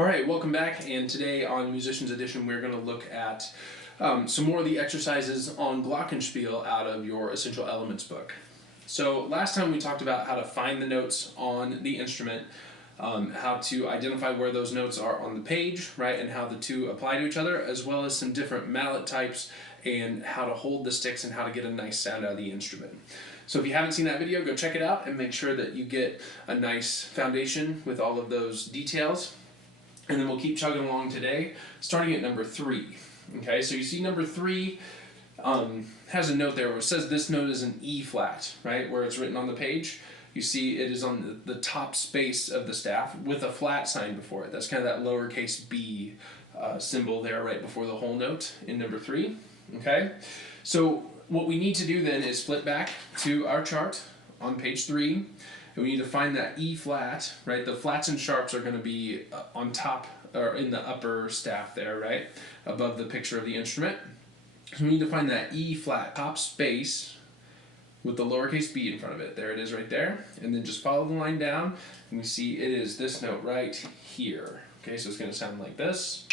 Alright, welcome back, and today on Musicians Edition we're going to look at some more of the exercises on Glockenspiel out of your Essential Elements book. So last time we talked about how to find the notes on the instrument, how to identify where those notes are on the page, right, and how the two apply to each other, as well as some different mallet types and how to hold the sticks and how to get a nice sound out of the instrument. So if you haven't seen that video, go check it out and make sure that you get a nice foundation with all of those details. And then we'll keep chugging along today, starting at number 3. Okay, so you see number 3 has a note there where it says this note is an E flat, right, where it's written on the page. You see it is on the top space of the staff with a flat sign before it. That's kind of that lowercase b symbol there right before the whole note in number 3. Okay, so what we need to do then is flip back to our chart on page 3. And we need to find that E flat, right? The flats and sharps are going to be on top, or in the upper staff there, right? Above the picture of the instrument. So we need to find that E flat top space with the lowercase b in front of it. There it is right there. And then just follow the line down, and we see it is this note right here. Okay, so it's going to sound like this.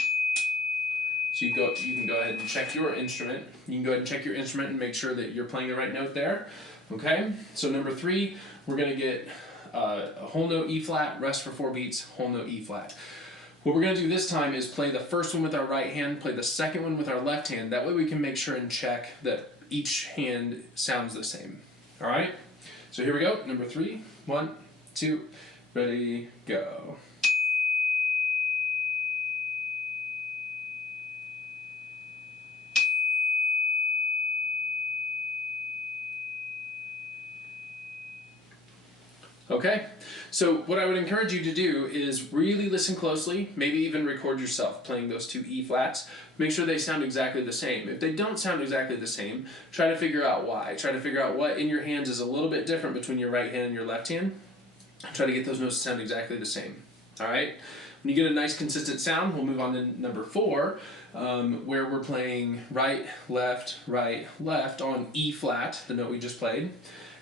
So you can go ahead and check your instrument. You can go ahead and check your instrument and make sure that you're playing the right note there. Okay, so number 3, we're going to get a whole note E flat, rest for 4 beats, whole note E flat. What we're going to do this time is play the first one with our right hand, play the second one with our left hand. That way we can make sure and check that each hand sounds the same. All right, so here we go. Number 3, 1, 2, ready, go. Okay, so what I would encourage you to do is really listen closely, maybe even record yourself playing those 2 E flats. Make sure they sound exactly the same. If they don't sound exactly the same, try to figure out why. Try to figure out what in your hands is a little bit different between your right hand and your left hand. Try to get those notes to sound exactly the same. All right, when you get a nice consistent sound, we'll move on to number 4, where we're playing right, left on E flat, the note we just played.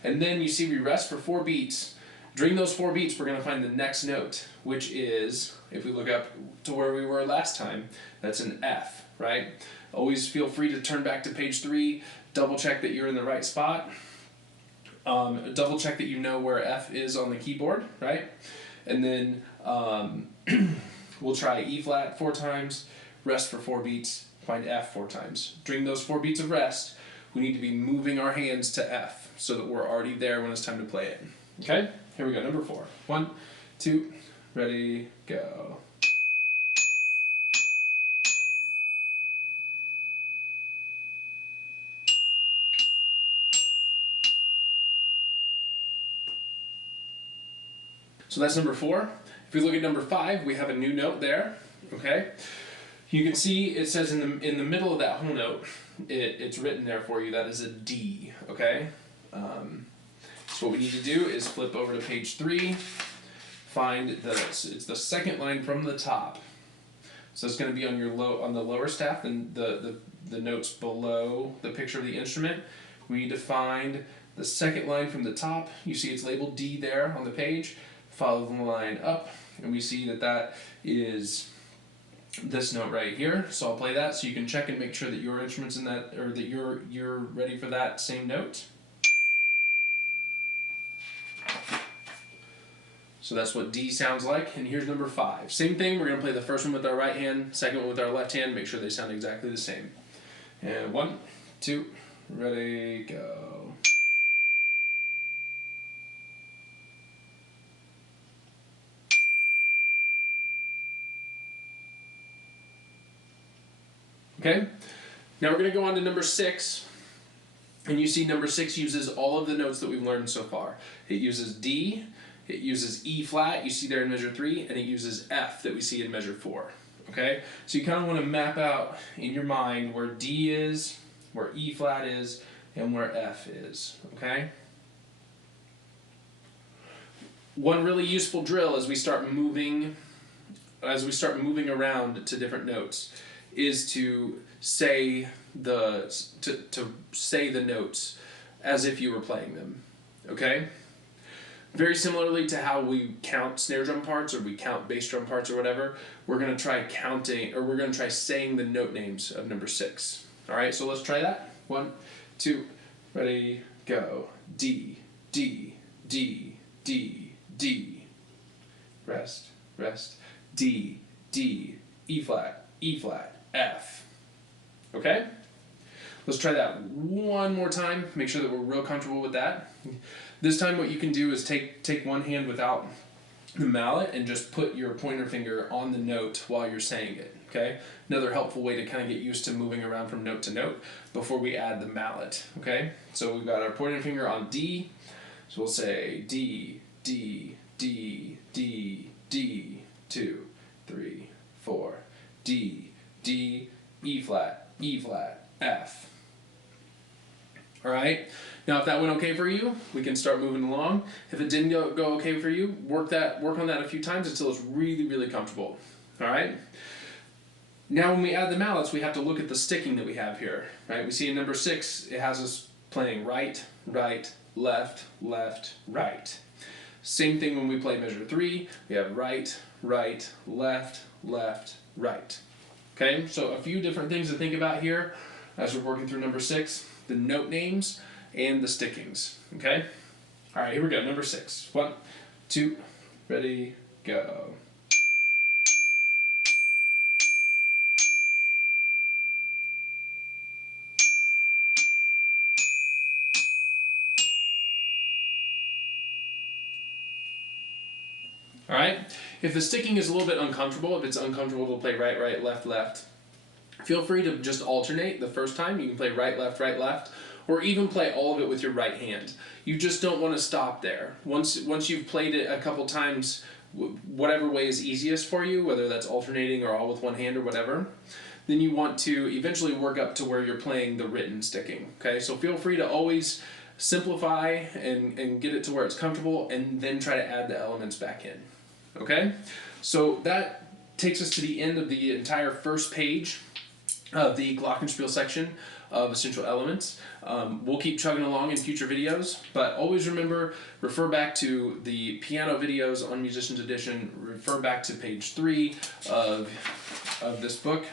And then you see we rest for 4 beats. During those 4 beats, we're going to find the next note, which is, if we look up to where we were last time, that's an F, right? Always feel free to turn back to page 3, double check that you're in the right spot, double check that you know where F is on the keyboard, right? And then we'll try E flat 4 times, rest for 4 beats, find F 4 times. During those 4 beats of rest, we need to be moving our hands to F so that we're already there when it's time to play it. Okay? Here we go, number 4. 1, 2, ready, go. So that's number 4. If we look at number 5, we have a new note there. Okay? You can see it says in the middle of that whole note, it's written there for you, that is a D. Okay? So what we need to do is flip over to page 3, find it's the second line from the top. So it's going to be on on the lower staff and the notes below the picture of the instrument. We need to find the second line from the top. You see it's labeled D there on the page. Follow the line up, and we see that is this note right here. So I'll play that so you can check and make sure that your instrument's in that, or that you're ready for that same note. So that's what D sounds like, and here's number 5. Same thing, we're going to play the first one with our right hand, second one with our left hand, make sure they sound exactly the same. And 1, 2, ready, go. Okay, now we're going to go on to number 6, and you see number 6 uses all of the notes that we've learned so far. It uses D, it uses E flat, you see there in measure 3, and it uses F that we see in measure 4. Okay? So you kind of want to map out in your mind where D is, where E flat is, and where F is. Okay? One really useful drill as we start moving around to different notes is to say the notes as if you were playing them. Okay? Very similarly to how we count snare drum parts or we count bass drum parts or whatever, we're going to try counting, or we're going to try saying the note names of number 6. All right, so let's try that. 1, 2, ready, go. D, D, D, D, D. Rest, rest. D, D, E flat, F. Okay? Let's try that one more time. Make sure that we're real comfortable with that. This time what you can do is take one hand without the mallet and just put your pointer finger on the note while you're saying it, okay? Another helpful way to kind of get used to moving around from note to note before we add the mallet, okay? So we've got our pointer finger on D, so we'll say D, D, D, D, D, 2, 3, 4, D, D, E flat, F. All right, now if that went okay for you, we can start moving along. If it didn't go okay for you, work on that a few times until it's really, really comfortable. All right. Now when we add the mallets, we have to look at the sticking that we have here. Right. We see in number 6, it has us playing right, right, left, left, right. Same thing when we play measure 3. We have right, right, left, left, right. Okay. So a few different things to think about here as we're working through number 6. The note names and the stickings, okay? All right, here we go, number 6. 1, 2, ready, go. All right, if the sticking is a little bit uncomfortable, if it's uncomfortable to play right, right, left, left, feel free to just alternate the first time. You can play right, left, or even play all of it with your right hand. You just don't want to stop there. Once you've played it a couple times, whatever way is easiest for you, whether that's alternating or all with one hand or whatever, then you want to eventually work up to where you're playing the written sticking. Okay, so feel free to always simplify and get it to where it's comfortable, and then try to add the elements back in. Okay, so that takes us to the end of the entire first page of the Glockenspiel section of Essential Elements. We'll keep chugging along in future videos, but always remember, refer back to the piano videos on Musician's Edition, refer back to page 3 of this book,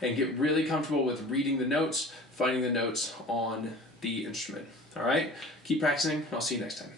and get really comfortable with reading the notes, finding the notes on the instrument. All right? Keep practicing. I'll see you next time.